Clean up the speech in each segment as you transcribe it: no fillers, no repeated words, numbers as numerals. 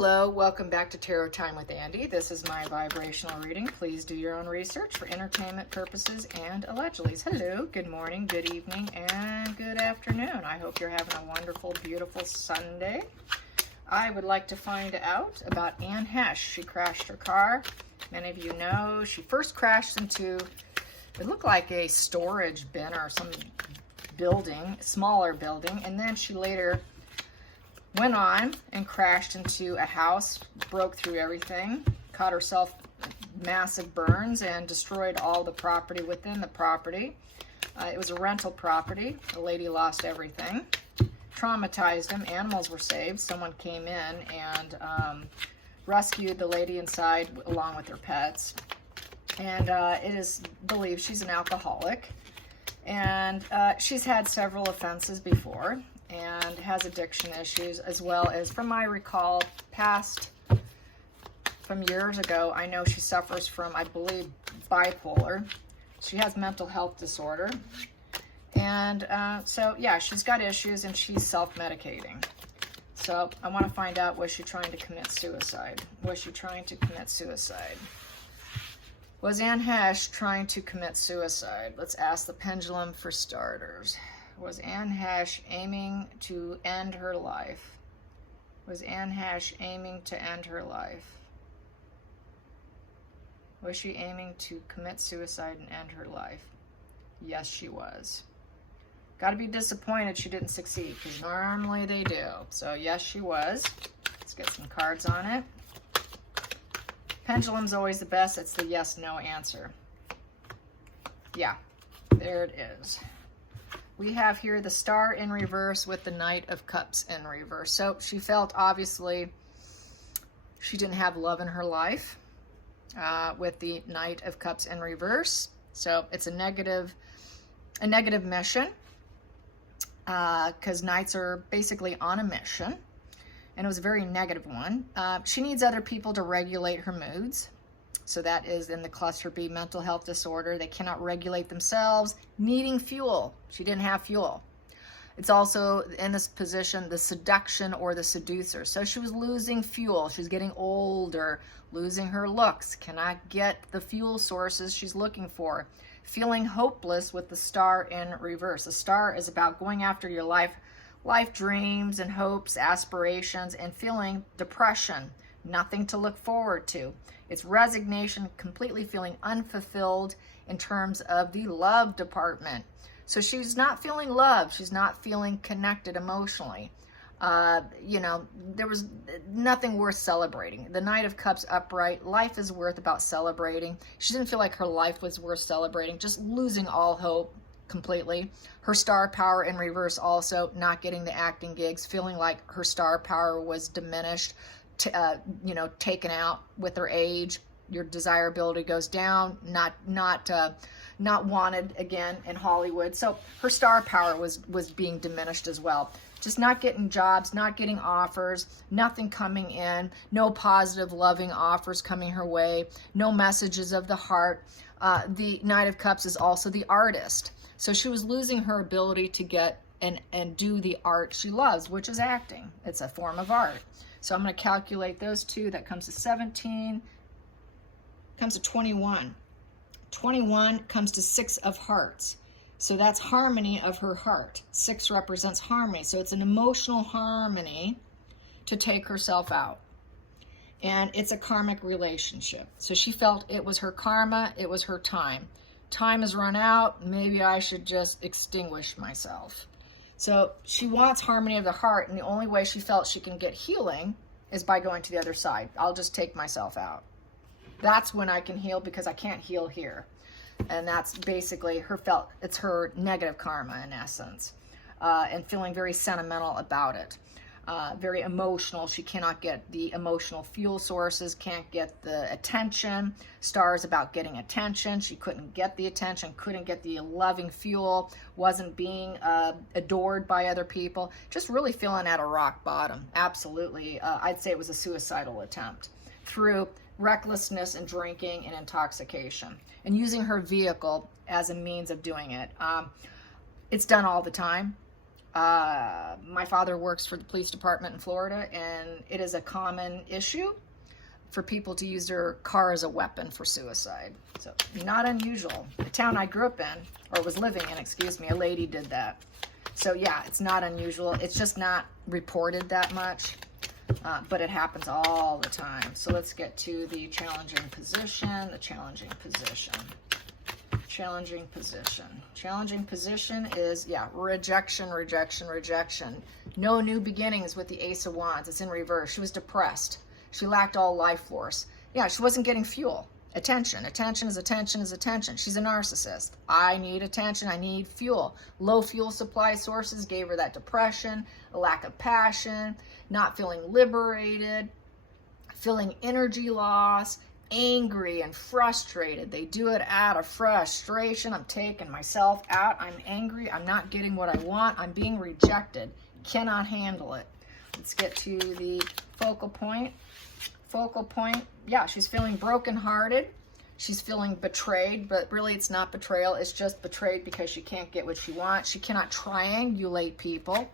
Hello, welcome back to Tarot Time with Andy. This is my vibrational reading. Please do your own research for entertainment purposes and allegedly. Hello, good morning, good evening, and good afternoon. I hope you're having a wonderful, beautiful Sunday. I would like to find out about Anne Heche. She crashed her car. Many of you know she first crashed into, it looked like a storage bin or some building, smaller building, and then she later went on and crashed into a house, broke through everything, caught herself massive burns, and destroyed all the property within the property. It was a rental property. The lady lost everything. Traumatized them. Animals were saved. Someone came in and rescued the lady inside along with her pets. And it is believed she's an alcoholic. And she's had several offenses before and has addiction issues, as well as, from my recall, from years ago, I know she suffers from, I believe, bipolar. She has mental health disorder. And so, yeah, she's got issues and she's self-medicating. So I want to find out, was she trying to commit suicide? Was she trying to commit suicide? Was Anne Heche trying to commit suicide? Let's ask the pendulum for starters. Was Anne Heche aiming to end her life? Was Anne Heche aiming to end her life? Was she aiming to commit suicide and end her life? Yes, she was. Got to be disappointed she didn't succeed, because normally they do. So yes, she was. Let's get some cards on it. Pendulum's always the best. It's the yes-no answer. Yeah, there it is. We have here the Star in reverse with the Knight of Cups in reverse. So she felt, obviously, she didn't have love in her life with the Knight of Cups in reverse. So it's a negative mission, because knights are basically on a mission, and it was a very negative one. She needs other people to regulate her moods. So that is in the cluster B, mental health disorder. They cannot regulate themselves, needing fuel. She didn't have fuel. It's also in this position, the seduction or the seducer. So she was losing fuel. She's getting older, losing her looks, cannot get the fuel sources she's looking for. Feeling hopeless with the Star in reverse. The Star is about going after your life dreams and hopes, aspirations, and feeling depression. Nothing to look forward to. It's resignation, completely feeling unfulfilled in terms of the love department. So she's not feeling love. She's not feeling connected emotionally. There was nothing worth celebrating. The Knight of Cups upright. Life is worth about celebrating. She didn't feel like her life was worth celebrating. Just losing all hope completely. Her star power in reverse also, not getting the acting gigs, feeling like her star power was diminished, taken out with her age. Your desirability goes down, not wanted again in Hollywood. So her star power was being diminished as well. Just not getting jobs, not getting offers, nothing coming in, no positive, loving offers coming her way, no messages of the heart. The Knight of Cups is also the artist. So she was losing her ability to get and do the art she loves, which is acting. It's a form of art. So I'm going to calculate those two. That comes to 17, comes to 21. 21 comes to 6 of hearts. So that's harmony of her heart. 6 represents harmony. So it's an emotional harmony to take herself out. And it's a karmic relationship. So she felt it was her karma, it was her time. Time has run out. Maybe I should just extinguish myself. So she wants harmony of the heart, and the only way she felt she can get healing is by going to the other side. I'll just take myself out. That's when I can heal, because I can't heal here. And that's basically it's her negative karma in essence, and feeling very sentimental about it. Very emotional. She cannot get the emotional fuel sources, can't get the attention. Star is about getting attention. She couldn't get the attention, couldn't get the loving fuel, wasn't being adored by other people. Just really feeling at a rock bottom. Absolutely. I'd say it was a suicidal attempt through recklessness and drinking and intoxication, and using her vehicle as a means of doing it. It's done all the time. My father works for the police department in Florida, and it is a common issue for people to use their car as a weapon for suicide. So not unusual. The town I grew up in, or was living in, excuse me, a lady did that. So yeah, it's not unusual. It's just not reported that much, but it happens all the time. So let's get to the challenging position, the challenging position. Challenging position. Challenging position is, yeah, rejection, rejection, rejection. No new beginnings with the Ace of Wands. It's in reverse. She was depressed. She lacked all life force. Yeah, she wasn't getting fuel. Attention. Attention is attention is attention. She's a narcissist. I need attention. I need fuel. Low fuel supply sources gave her that depression, a lack of passion, not feeling liberated, feeling energy loss, angry and frustrated. They do it out of frustration. I'm taking myself out. I'm angry. I'm not getting what I want. I'm being rejected. Cannot handle it. Let's get to the focal point. Focal point, yeah, she's feeling brokenhearted. She's feeling betrayed, but really it's not betrayal. It's just betrayed because she can't get what she wants. She cannot triangulate people.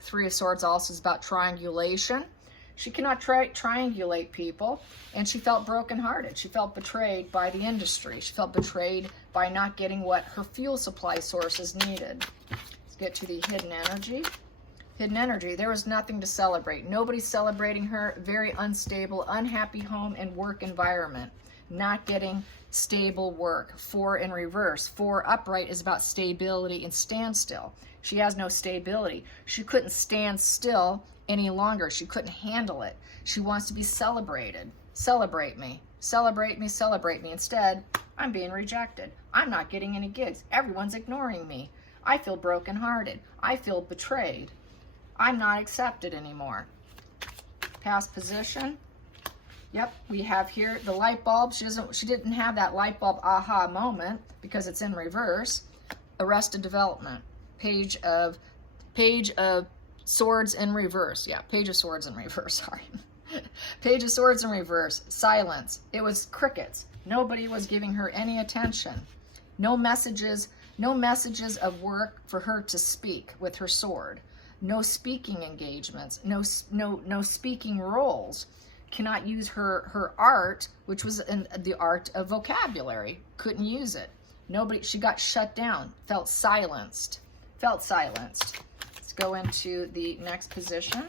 Three of Swords also is about triangulation. She cannot triangulate people, and she felt brokenhearted. She felt betrayed by the industry. She felt betrayed by not getting what her fuel supply sources needed. Let's get to the hidden energy. Hidden energy, there was nothing to celebrate. Nobody's celebrating her. Very unstable, unhappy home and work environment. Not getting stable work. 4 in reverse. 4 upright is about stability and standstill. She has no stability. She couldn't stand still any longer. She couldn't handle it. She wants to be celebrated. Celebrate me. Celebrate me. Celebrate me. Instead, I'm being rejected. I'm not getting any gigs. Everyone's ignoring me. I feel brokenhearted. I feel betrayed. I'm not accepted anymore. Past position. Yep, we have here the light bulb. She didn't have that light bulb aha moment because it's in reverse. Arrested development. Page of Swords in reverse. Yeah, Page of Swords in reverse. Sorry. Page of Swords in reverse. Silence. It was crickets. Nobody was giving her any attention. No messages of work for her to speak with her sword. No speaking engagements, no speaking roles. Cannot use her art, which was the art of vocabulary. Couldn't use it. Nobody. She got shut down. Felt silenced. Felt silenced. Let's go into the next position.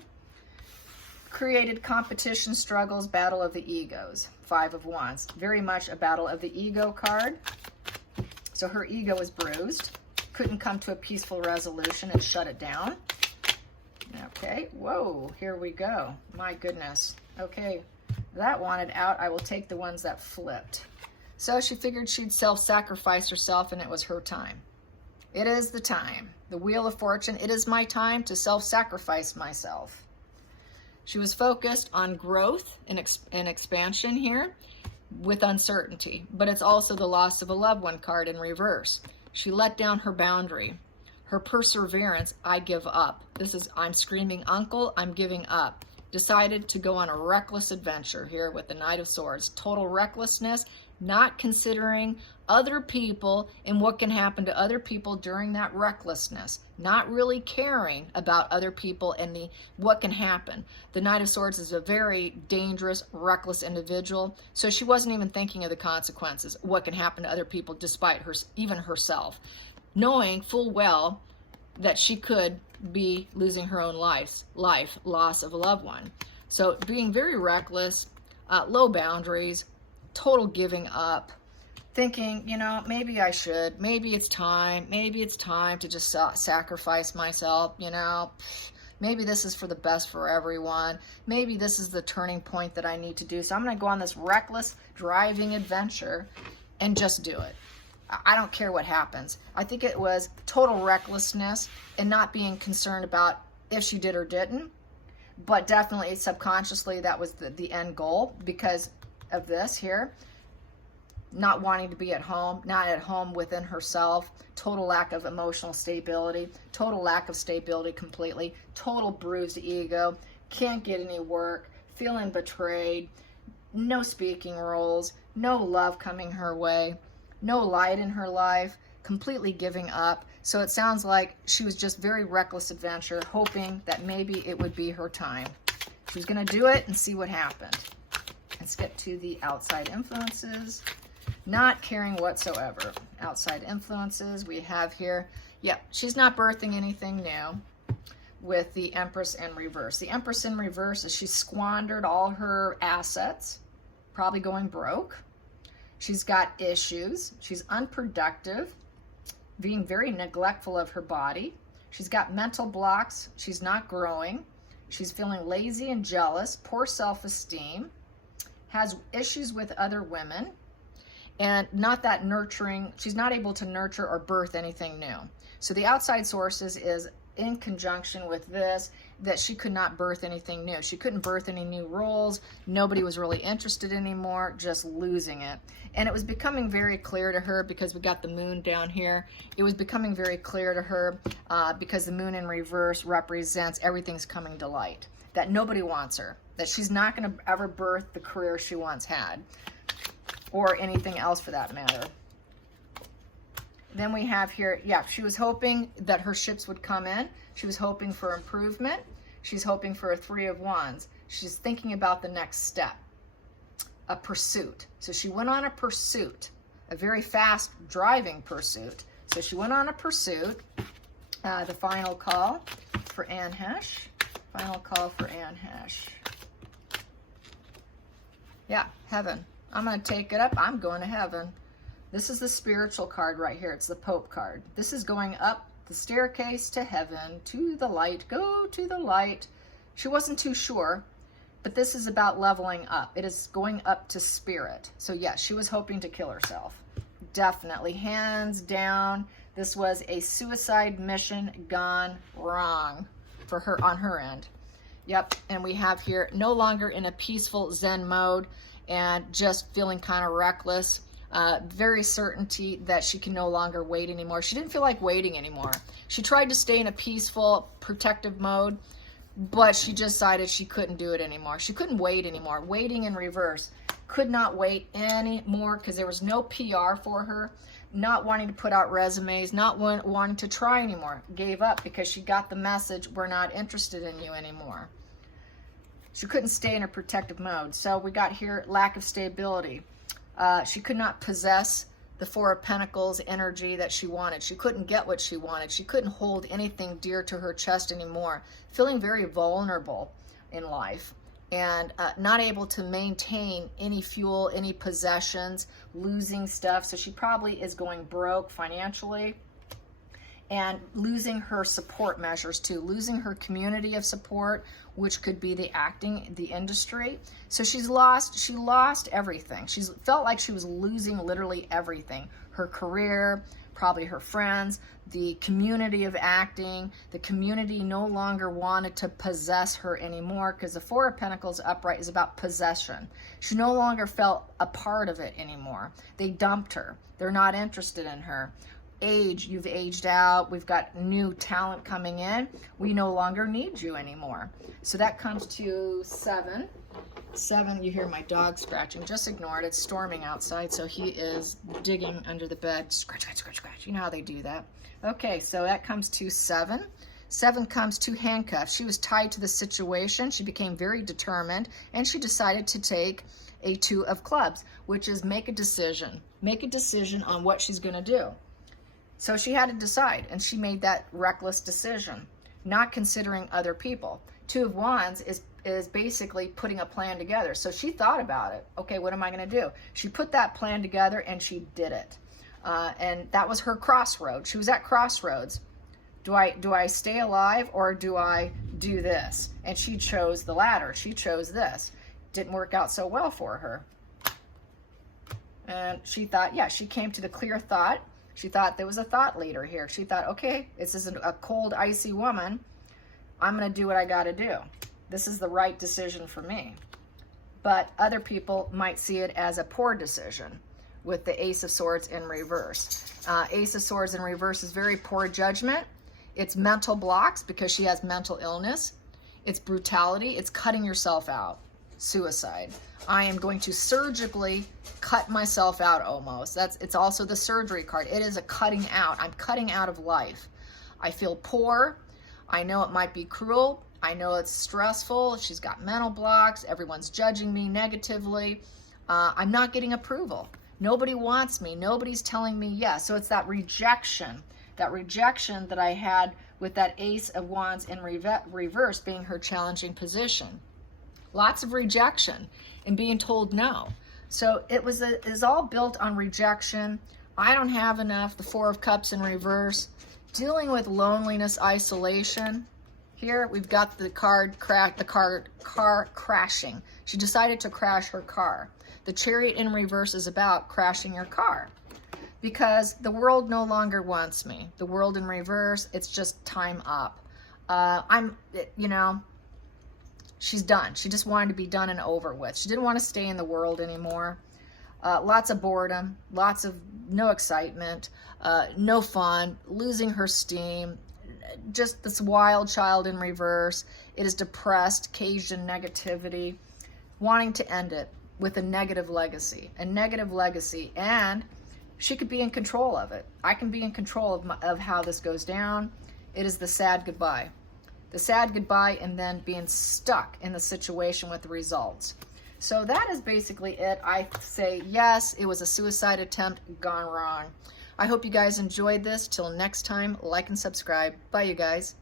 Created competition, struggles, battle of the egos. 5 of Wands. Very much a battle of the ego card. So her ego is bruised. Couldn't come to a peaceful resolution and shut it down. Okay, whoa, here we go. My goodness. Okay, that wanted out. I will take the ones that flipped. So she figured she'd self-sacrifice herself, and it was her time. It is the time. The Wheel of Fortune. It is my time to self-sacrifice myself. She was focused on growth and expansion here with uncertainty, but it's also the loss of a loved one card in reverse. She let down her boundary. Her perseverance, I give up. This is, I'm screaming, uncle, I'm giving up. Decided to go on a reckless adventure here with the Knight of Swords. Total recklessness, not considering other people and what can happen to other people during that recklessness. Not really caring about other people and what can happen. The Knight of Swords is a very dangerous, reckless individual. So she wasn't even thinking of the consequences, what can happen to other people despite her, even herself. Knowing full well that she could be losing her own life, loss of a loved one. So being very reckless, low boundaries, total giving up, thinking, you know, maybe I should, maybe it's time to just sacrifice myself, you know, maybe this is for the best for everyone, maybe this is the turning point that I need to do. So I'm going to go on this reckless driving adventure and just do it. I don't care what happens. I think it was total recklessness and not being concerned about if she did or didn't, but definitely subconsciously that was the end goal because of this here. Not wanting to be at home, not at home within herself, total lack of emotional stability, total lack of stability completely, total bruised ego, can't get any work, feeling betrayed, no speaking roles, no love coming her way, no light in her life, completely giving up. So it sounds like she was just very reckless adventure, hoping that maybe it would be her time. She was going to do it and see what happened. Let's get to the outside influences. Not caring whatsoever. Outside influences we have here. Yep, she's not birthing anything new with the Empress in reverse. The Empress in reverse is she squandered all her assets, probably going broke. She's got issues. She's unproductive, being very neglectful of her body. She's got mental blocks. She's not growing. She's feeling lazy and jealous, poor self-esteem, has issues with other women, and not that nurturing. She's not able to nurture or birth anything new. So the outside sources is in conjunction with this, that she could not birth anything new. She couldn't birth any new roles. Nobody was really interested anymore, just losing it. And it was becoming very clear to her, because we got the moon down here. It was becoming very clear to her because the moon in reverse represents everything's coming to light, that nobody wants her, that she's not going to ever birth the career she once had, or anything else for that matter. Then we have here, yeah, she was hoping that her ships would come in. She was hoping for improvement. She's hoping for a 3 of Wands. She's thinking about the next step, a pursuit. So she went on a pursuit, a very fast driving pursuit. So she went on a pursuit. The final call for Anne Heche. Final call for Anne Heche. Yeah, heaven. I'm going to take it up. I'm going to heaven. This is the spiritual card right here. It's the Pope card. This is going up the staircase to heaven, to the light. Go to the light. She wasn't too sure, but this is about leveling up. It is going up to spirit. So yes, she was hoping to kill herself. Definitely, hands down. This was a suicide mission gone wrong for her on her end. Yep, and we have here no longer in a peaceful Zen mode and just feeling kind of reckless. Very certainty that she can no longer wait anymore. She didn't feel like waiting anymore. She tried to stay in a peaceful, protective mode, but she decided she couldn't do it anymore. She couldn't wait anymore. Waiting in reverse. Could not wait anymore because there was no PR for her. Not wanting to put out resumes, not wanting to try anymore. Gave up because she got the message, we're not interested in you anymore. She couldn't stay in a protective mode. So we got here lack of stability. She could not possess the 4 of Pentacles energy that she wanted. She couldn't get what she wanted. She couldn't hold anything dear to her chest anymore. Feeling very vulnerable in life and not able to maintain any fuel, any possessions, losing stuff. So she probably is going broke financially and losing her support measures too, losing her community of support, which could be the acting, the industry. So she lost everything. She felt like she was losing literally everything. Her career, probably her friends, the community of acting. The community no longer wanted to possess her anymore because the 4 of Pentacles upright is about possession. She no longer felt a part of it anymore. They dumped her. They're not interested in her. Age, you've aged out. We've got new talent coming in. We no longer need you anymore. So that comes to 7. 7, you hear my dog scratching. Just ignore it. It's storming outside, so he is digging under the bed. Scratch, scratch, scratch, scratch. You know how they do that. Okay, so that comes to 7. 7 comes to handcuffs. She was tied to the situation. She became very determined, and she decided to take a 2 of clubs, which is make a decision. Make a decision on what she's going to do. So she had to decide, and she made that reckless decision, not considering other people. 2 of Wands is basically putting a plan together. So she thought about it. Okay, what am I going to do? She put that plan together, and she did it. And that was her crossroads. She was at crossroads. Do I stay alive, or do I do this? And she chose the latter. She chose this. Didn't work out so well for her. And she thought, yeah, she came to the clear thought. She thought there was a thought leader here. She thought, okay, this isn't a cold, icy woman. I'm going to do what I got to do. This is the right decision for me. But other people might see it as a poor decision with the Ace of Swords in reverse. Ace of Swords in reverse is very poor judgment. It's mental blocks because she has mental illness. It's brutality. It's cutting yourself out. suicide. I am going to surgically cut myself out almost. It's also the surgery card. It is a cutting out. I'm cutting out of life. I feel poor. I know it might be cruel. I know it's stressful. She's got mental blocks. Everyone's judging me negatively. I'm not getting approval. Nobody wants me. Nobody's telling me yes. So it's that rejection that I had with that Ace of Wands in reverse being her challenging position. Lots of rejection and being told no. So it is all built on rejection. I don't have enough. The Four of Cups in reverse. Dealing with loneliness, isolation. Here we've got the car crashing. She decided to crash her car. The Chariot in reverse is about crashing your car because the world no longer wants me. The world in reverse, it's just time up. She's done. She just wanted to be done and over with. She didn't want to stay in the world anymore. Lots of boredom, lots of no excitement, no fun, losing her steam, just this wild child in reverse. It is depressed, caged in negativity, wanting to end it with a negative legacy, and she could be in control of it. I can be in control of how this goes down. It is the sad goodbye. The sad goodbye and then being stuck in the situation with the results. So that is basically it. I say, yes, it was a suicide attempt gone wrong. I hope you guys enjoyed this. Till next time, like and subscribe. Bye, you guys.